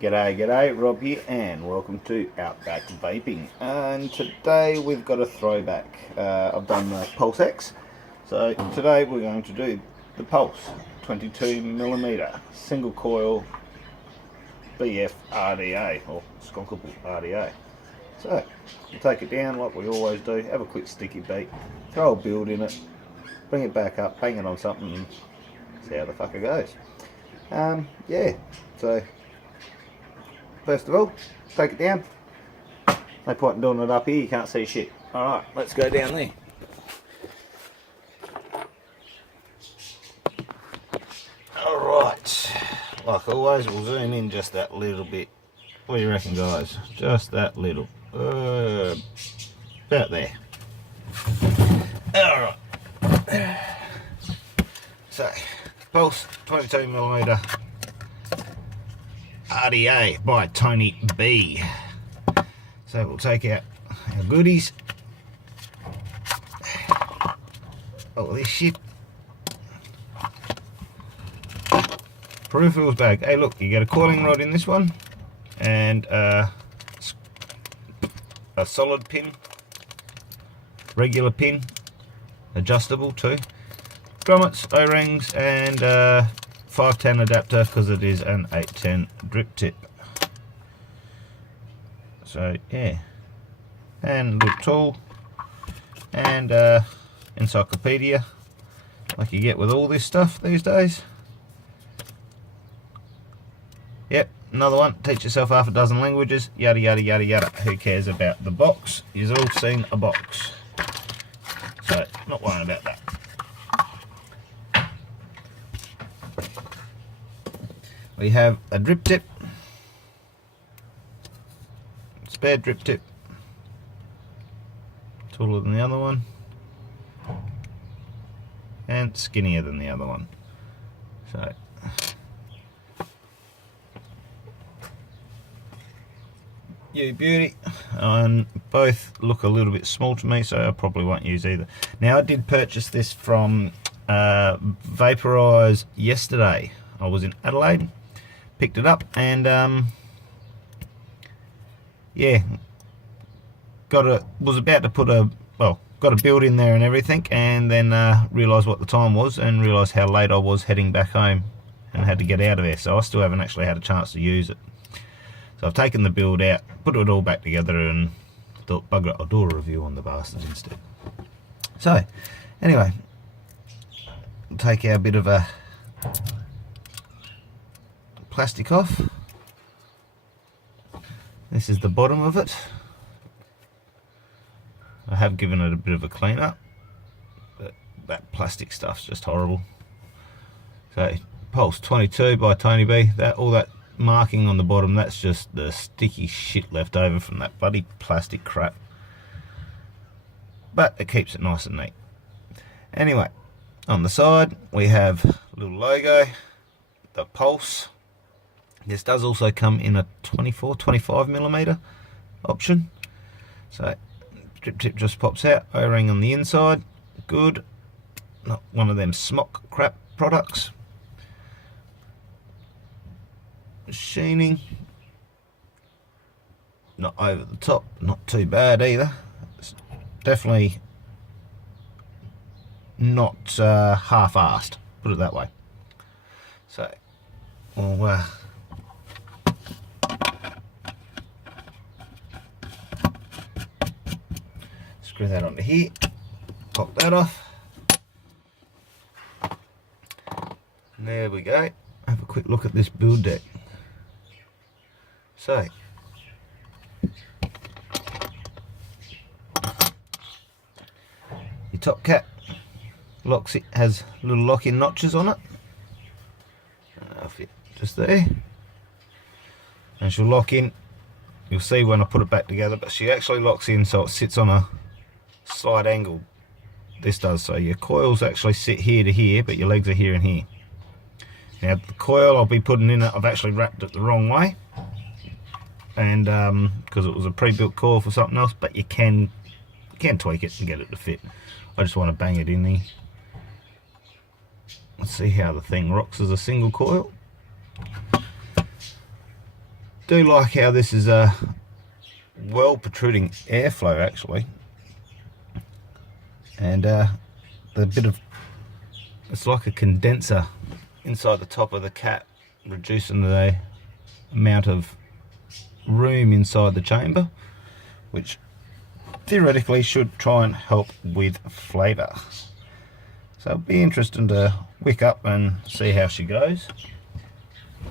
G'day, Rob here, and welcome to Outback Vaping. And today we've got a throwback. I've done the Pulse X, so today we're going to do the Pulse 22mm single coil BF RDA, or skonkable RDA. So we'll take it down like we always do, have a quick sticky beat, throw a build in it, bring it back up, bang it on something, and see how the fucker goes. Yeah, so first of all, take it down. No point in doing it up here, you can't see shit. Alright, let's go down there. Alright, like always, we'll zoom in just that little bit. What do you reckon, guys? Just that little. About there. Alright. So, Pulse 22mm RDA by Tony B. So we'll take out our goodies. Oh, this shit. Peripherals bag. Hey, look, you get a coiling rod in this one, and a solid pin, regular pin, adjustable too, grommets, O-rings, and 510 adapter because it is an 810 drip tip. So yeah, and little tool, and encyclopedia like you get with all this stuff these days. Yep, another one. Teach yourself half a dozen languages. Yada yada yada yada. Who cares about the box? You've all seen a box, so not worrying about that. We have a drip tip, spare drip tip, taller than the other one, and skinnier than the other one. So, you beauty, and both look a little bit small to me, so I probably won't use either. Now, I did purchase this from Vaporize yesterday. I was in Adelaide. Picked it up, and yeah, was about to put got a build in there and everything, and then realised what the time was and realised how late I was heading back home and had to get out of there, so I still haven't actually had a chance to use it. So I've taken the build out, put it all back together, and thought, bugger it, I'll do a review on the bastard instead. So anyway, we'll take our bit of a plastic off. This is the bottom of it. I have given it a bit of a clean up, but that plastic stuff's just horrible. So Pulse 22 by Tony B. All that marking on the bottom, that's just the sticky shit left over from that bloody plastic crap, but it keeps it nice and neat. Anyway, on the side we have a little logo, the Pulse. This does also come in a 25mm option. So drip tip just pops out, O-ring on the inside, good, not one of them smock crap products. Machining, not over the top, not too bad either. It's definitely not half-assed, put it that way. So we'll screw that onto here, pop that off, and there we go. Have a quick look at this build deck. So your top cap locks, it has little lock-in notches on it, fit just there, and she'll lock in. You'll see when I put it back together, but she actually locks in so it sits on a slight angle. This does, so your coils actually sit here to here, but your legs are here and here. Now the coil I'll be putting in it, I've actually wrapped it the wrong way, and because it was a pre-built coil for something else, but you can tweak it and get it to fit. I just want to bang it in there. Let's see how the thing rocks as a single coil. do like how this is a well protruding airflow actually, and the bit of, it's like a condenser inside the top of the cap, reducing the amount of room inside the chamber, which theoretically should try and help with flavour. So it'll be interesting to wick up and see how she goes.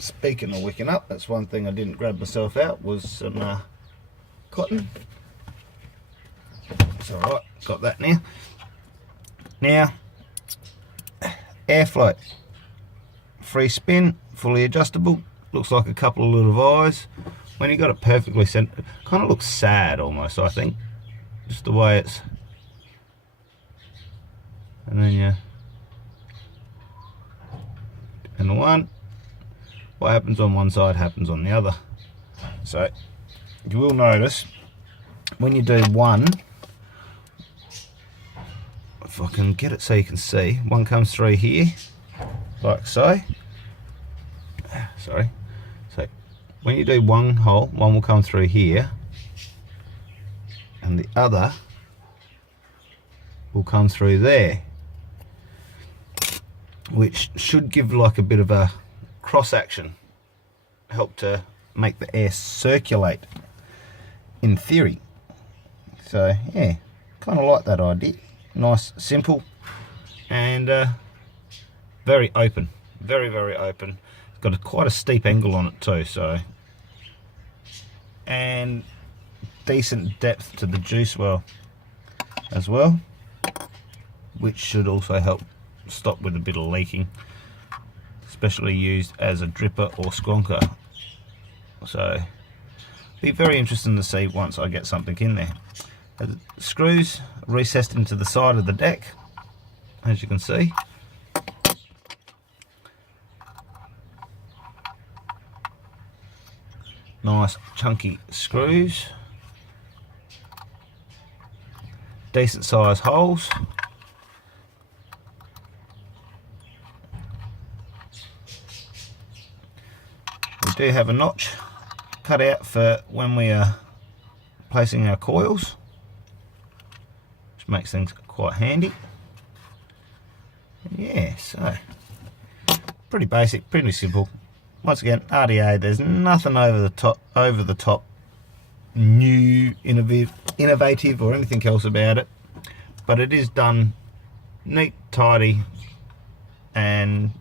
Speaking of wicking up, that's one thing I didn't grab myself out, was some cotton. It's alright, got that now. Now, airflow, free spin, fully adjustable, looks like a couple of little eyes. When you got it perfectly centered, kind of looks sad almost, I think, just the way it's, and then yeah, and the one, what happens on one side happens on the other. So you will notice when you do one, if I can get it so you can see, one comes through here like so. Sorry. So when you do one hole, one will come through here and the other will come through there, which should give like a bit of a cross action, help to make the air circulate in theory. So yeah, kind of like that idea. Nice, simple, and very open, very open. It's got quite a steep angle on it too, so, and decent depth to the juice well as well, which should also help stop with a bit of leaking, especially used as a dripper or squonker. So be very interesting to see once I get something in there. The screws recessed into the side of the deck, as you can see. Nice chunky screws, decent size holes. We do have a notch cut out for when we are placing our coils, which makes things quite handy. Yeah, so pretty basic, pretty simple. Once again, RDA, there's nothing over the top new, innovative or anything else about it, but it is done neat, tidy, and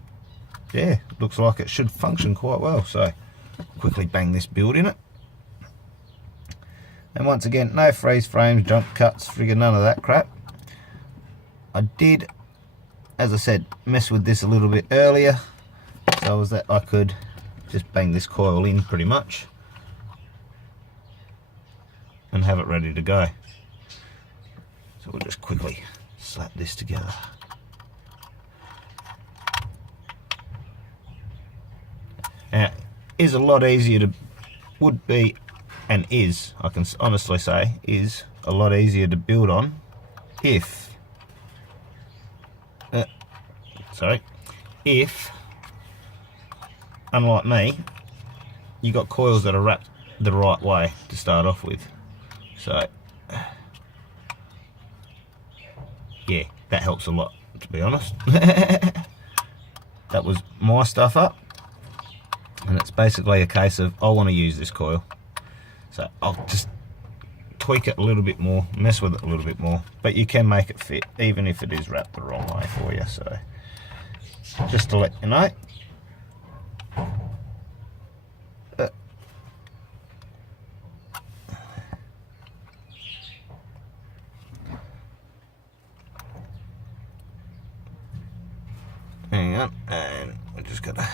yeah, looks like it should function quite well. So quickly bang this build in it. And once again, no freeze frames, jump cuts, friggin' none of that crap. I did, as I said, mess with this a little bit earlier, so was that I could just bang this coil in pretty much and have it ready to go. So we'll just quickly slap this together. Now, is a lot easier to, would be, and is, I can honestly say, is a lot easier to build on if, if, unlike me, you got coils that are wrapped the right way to start off with. So yeah, that helps a lot, to be honest. That was my stuff up, and it's basically a case of, I want to use this coil, so I'll just tweak it a little bit more, mess with it a little bit more, but you can make it fit even if it is wrapped the wrong way for you. So just to let you know. Hang on, and we're just gonna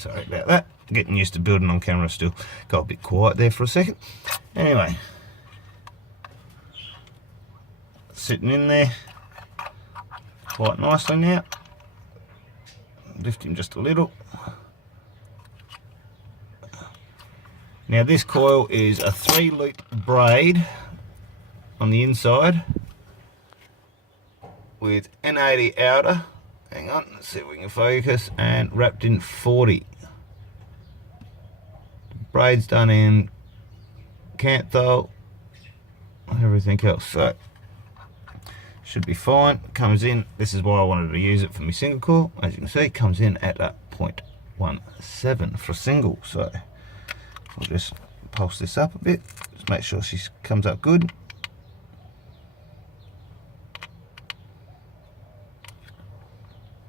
sorry about that, getting used to building on camera still. Got a bit quiet there for a second. Anyway, sitting in there quite nicely now. lift him just a little. Now this coil is a 3-loop braid on the inside with N80 outer, hang on, let's see if we can focus, and wrapped in 40. Braid's done in Cantho, everything else, so should be fine. Comes in, this is why I wanted to use it for my single coil. As you can see, comes in at a 0.17 for a single. So I'll just pulse this up a bit, just make sure she comes up good.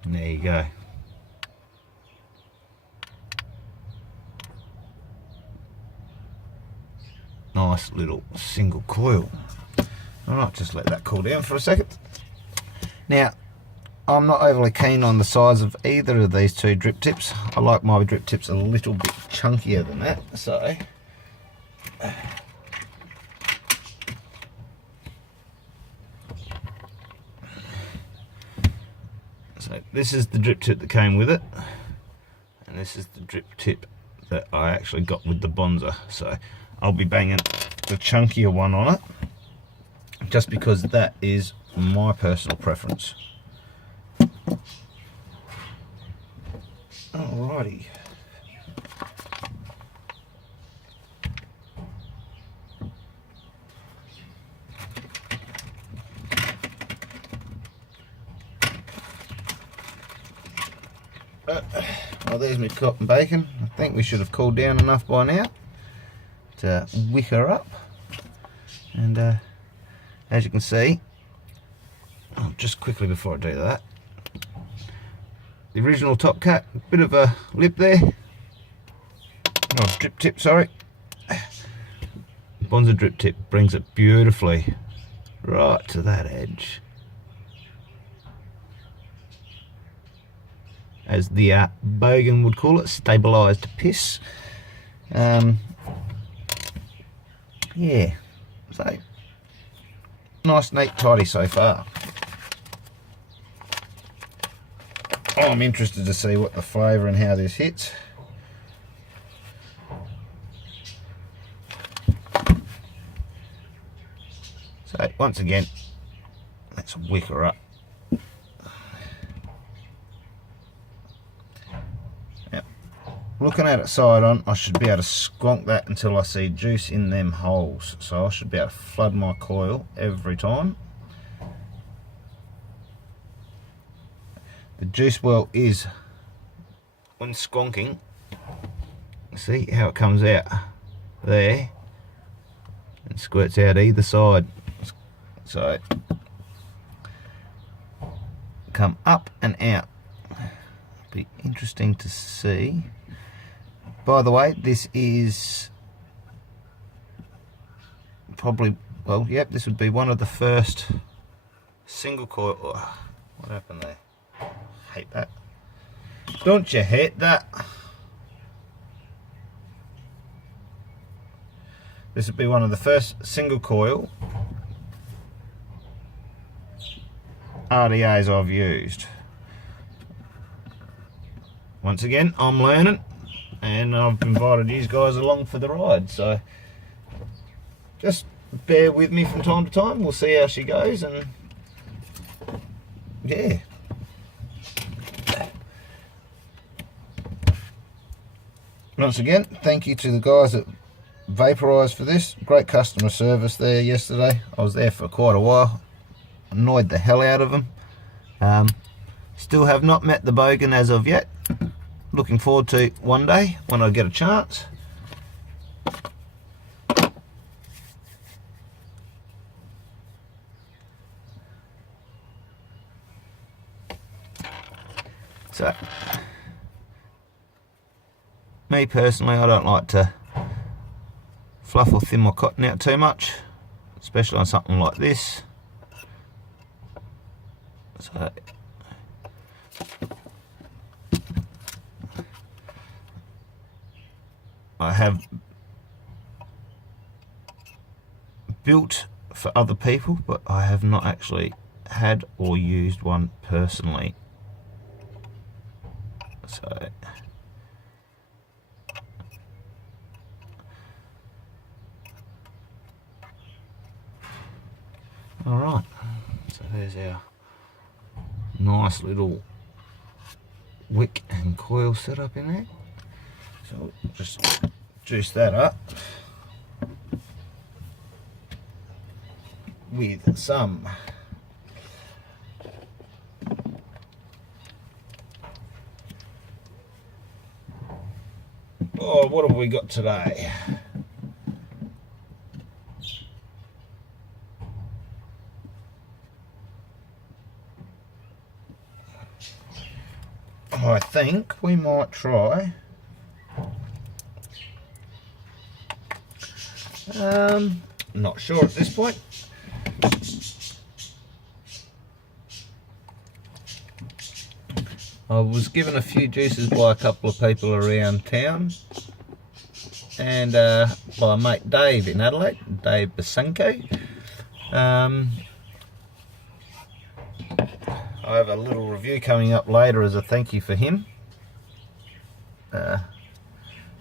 And there you go. Nice little single coil. Alright, just let that cool down for a second. Now, I'm not overly keen on the size of either of these two drip tips. I like my drip tips a little bit chunkier than that, so this is the drip tip that came with it, and this is the drip tip that I actually got with the Bonza. So I'll be banging the chunkier one on it, just because that is my personal preference. Alrighty. Well, there's my cotton bacon. I think we should have cooled down enough by now to wick her up. And as you can see, just quickly before I do that, the original top cap, bit of a lip there, oh, drip tip, sorry. Bonza drip tip brings it beautifully right to that edge. As the bogan would call it, stabilised piss. Yeah, so nice, neat, tidy so far. I'm interested to see what the flavour and how this hits. So once again, let's wick her up. Now, looking at it side on, I should be able to squonk that until I see juice in them holes. So I should be able to flood my coil every time. The juice well is, when squonking, see how it comes out there and squirts out either side. So come up and out. Be interesting to see. By the way, this is probably, well, yep, this would be one of the first single coil. Oh, what happened there? Hate that. Don't you hate that? This would be one of the first single coil RDAs I've used. Once again, I'm learning, and I've invited you guys along for the ride, so just bear with me from time to time. We'll see how she goes, and yeah. Once again, thank you to the guys at Vaporize for this. Great customer service there yesterday. I was there for quite a while. Annoyed the hell out of them. Still have not met the bogan as of yet. Looking forward to one day when I get a chance. So, me personally, I don't like to fluff or thin my cotton out too much, especially on something like this. So I have built for other people, but I have not actually had or used one personally. So alright, so there's our nice little wick and coil set up in there. So we'll just juice that up with some what have we got today? I think we might try not sure at this point. I was given a few juices by a couple of people around town, and by mate Dave in Adelaide, Dave Basenko. I have a little review coming up later as a thank you for him.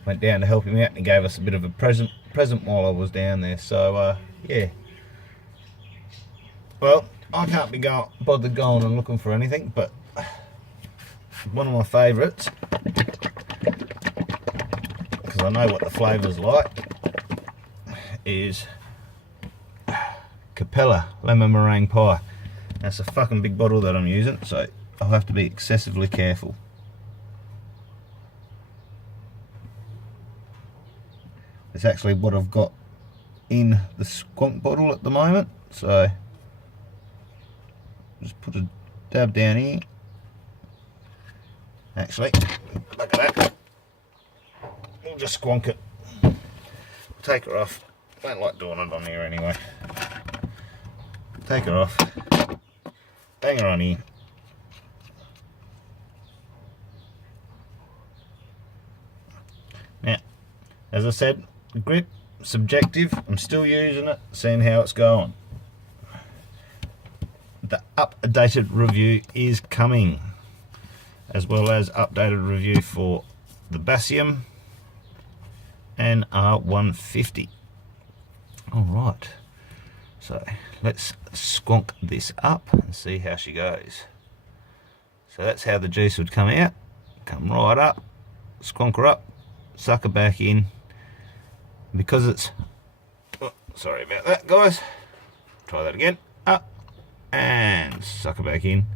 Went down to help him out and he gave us a bit of a present while I was down there. So yeah. Well, I can't be bothered going and looking for anything, but one of my favourites, because I know what the flavour's like, is Capella Lemon Meringue Pie. That's a fucking big bottle that I'm using, so I'll have to be excessively careful. It's actually what I've got in the squonk bottle at the moment, so just put a dab down here. Actually, look at that. We'll just squonk it. Take her off. I don't like doing it on here anyway. Take her off. Bang her on here. Now, as I said, the grip, subjective. I'm still using it, seeing how it's going. The updated review is coming, as well as updated review for the Basium and R150. Alright, so let's squonk this up and see how she goes. So that's how the juice would come out. Come right up, squonk her up, suck her back in. Because it's, oh, sorry about that guys, try that again, up and suck her back in.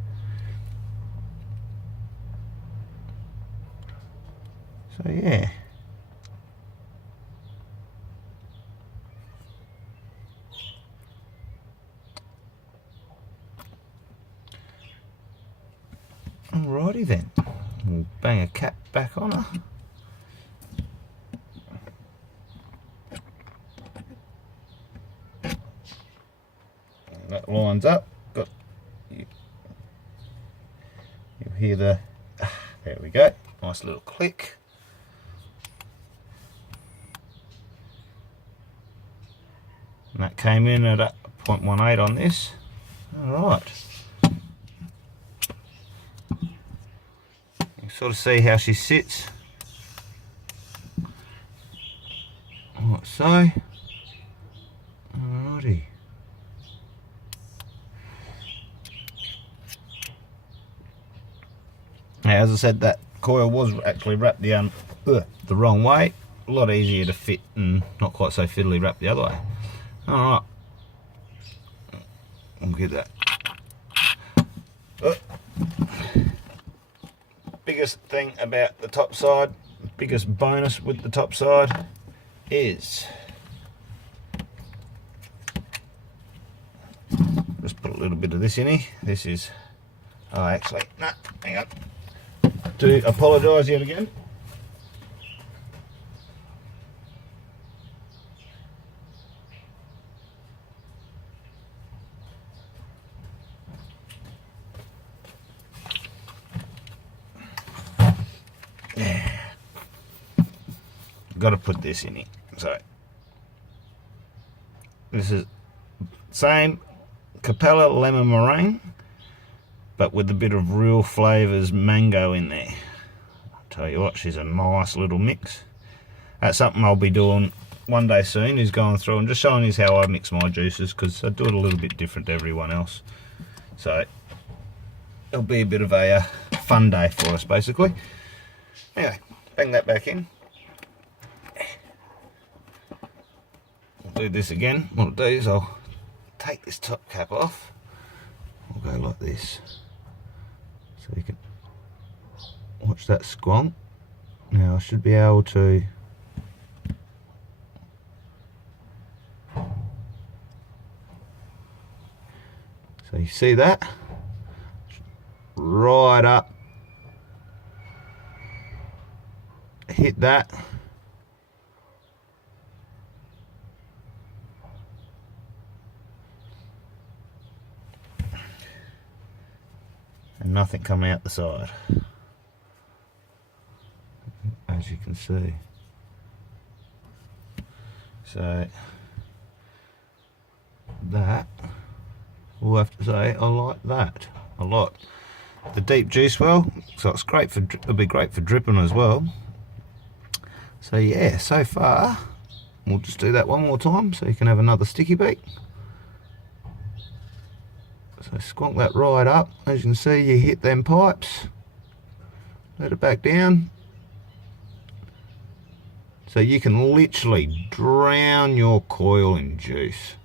So yeah. Alrighty then, we'll bang a cap back on her. And that lines up. Got you'll hear the there we go. Nice little click. And that came in at 0.18 on this. Alright. You sort of see how she sits. Like so. Alrighty. Now, as I said, that coil was actually wrapped the wrong way. A lot easier to fit and not quite so fiddly wrapped the other way. Alright, we'll get that. Biggest thing about the top side, biggest bonus with the top side is just put a little bit of this in here. This is, oh actually, no, hang on. Do apologise yet again. Got to put this in here. So this is same Capella lemon meringue, but with a bit of real flavours mango in there. Tell you what, she's a nice little mix. That's something I'll be doing one day soon, is going through and just showing you how I mix my juices, because I do it a little bit different to everyone else. So it'll be a bit of a fun day for us, basically. Anyway, bang that back in. I'll do this again. What I'll do is I'll take this top cap off. I'll go like this, so you can watch that squonk. Now I should be able to so you see that? Right up. Hit that. And nothing coming out the side, as you can see. So that, we'll have to say, I like that a lot. The deep juice well, so it's great for, it'll be great for dripping as well. So yeah, so far, we'll just do that one more time so you can have another sticky beat. So squonk that right up. As you can see, you hit them pipes, let it back down. So you can literally drown your coil in juice.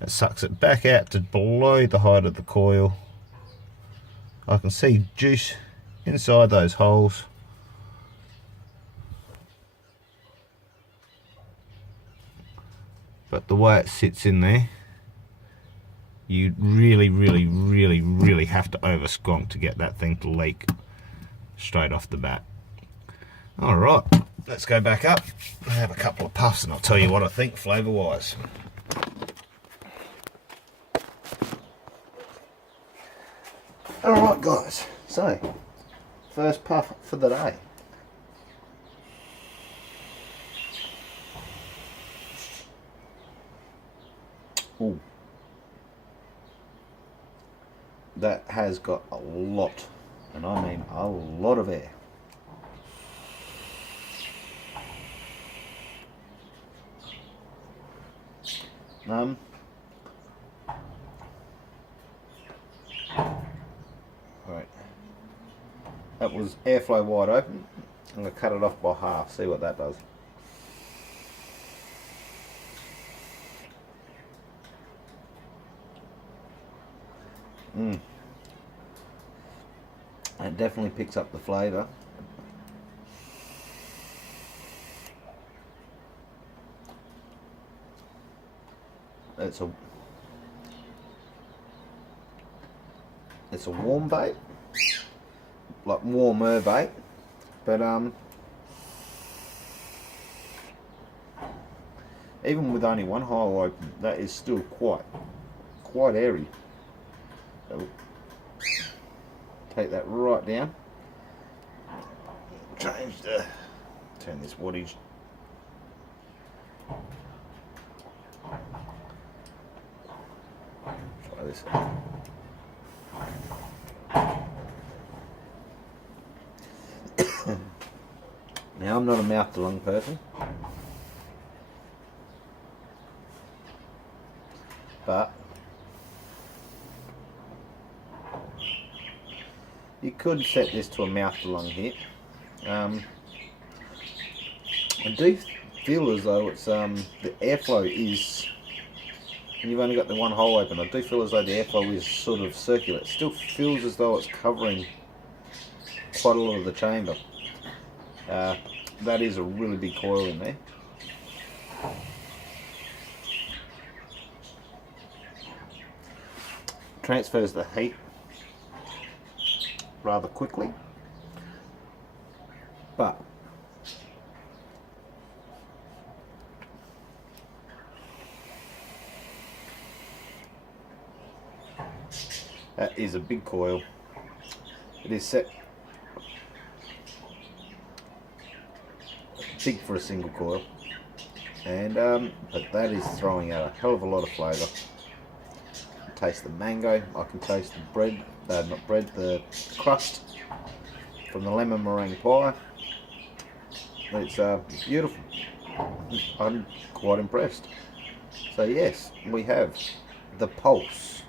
It sucks it back out to below the height of the coil. I can see juice inside those holes. But the way it sits in there, you really have to over squonk to get that thing to leak straight off the bat. Alright, let's go back up and have a couple of puffs and I'll tell you what I think flavour wise. Alright guys, so first puff for the day. Ooh. That has got a lot, and I mean a lot of air. Right. That was airflow wide open. I'm going to cut it off by half, see what that does. It definitely picks up the flavour. It's a warm vape, like warmer vape, but even with only one hole open, that is still quite airy. So take that right down. Turn this wattage. Try this. Now I'm not a mouth to lung person, but you could set this to a mouth to lung hit. I do feel as though it's the airflow is, and you've only got the one hole open, I do feel as though the airflow is sort of circular. It still feels as though it's covering quite a lot of the chamber. That is a really big coil in there. Transfers the heat rather quickly, but that is a big coil. It is set big for a single coil, and but that is throwing out a hell of a lot of flavour. Taste the mango. I can taste the bread, not bread, the crust. from the lemon meringue pie. It's beautiful. I'm quite impressed. So yes, we have the Pulse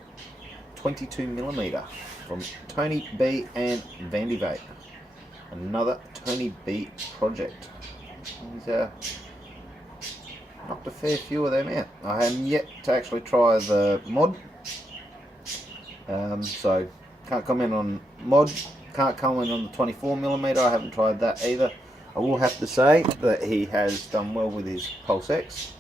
22mm from Tony B and Vandy Vape. Another Tony B project. He's knocked a fair few of them out. I am yet to actually try the mod, so can't comment on mod. Can't comment on the 24mm. I haven't tried that either. I will have to say that he has done well with his Pulse X.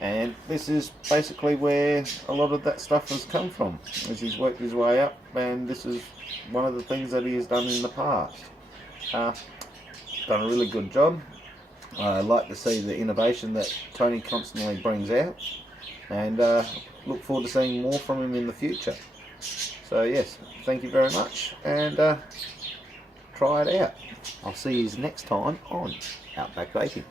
And this is basically where a lot of that stuff has come from, as he's worked his way up, and this is one of the things that he has done in the past. Done a really good job. I like to see the innovation that Tony constantly brings out, and look forward to seeing more from him in the future. So yes, thank you very much, and try it out. I'll see you next time on Outback Vaping.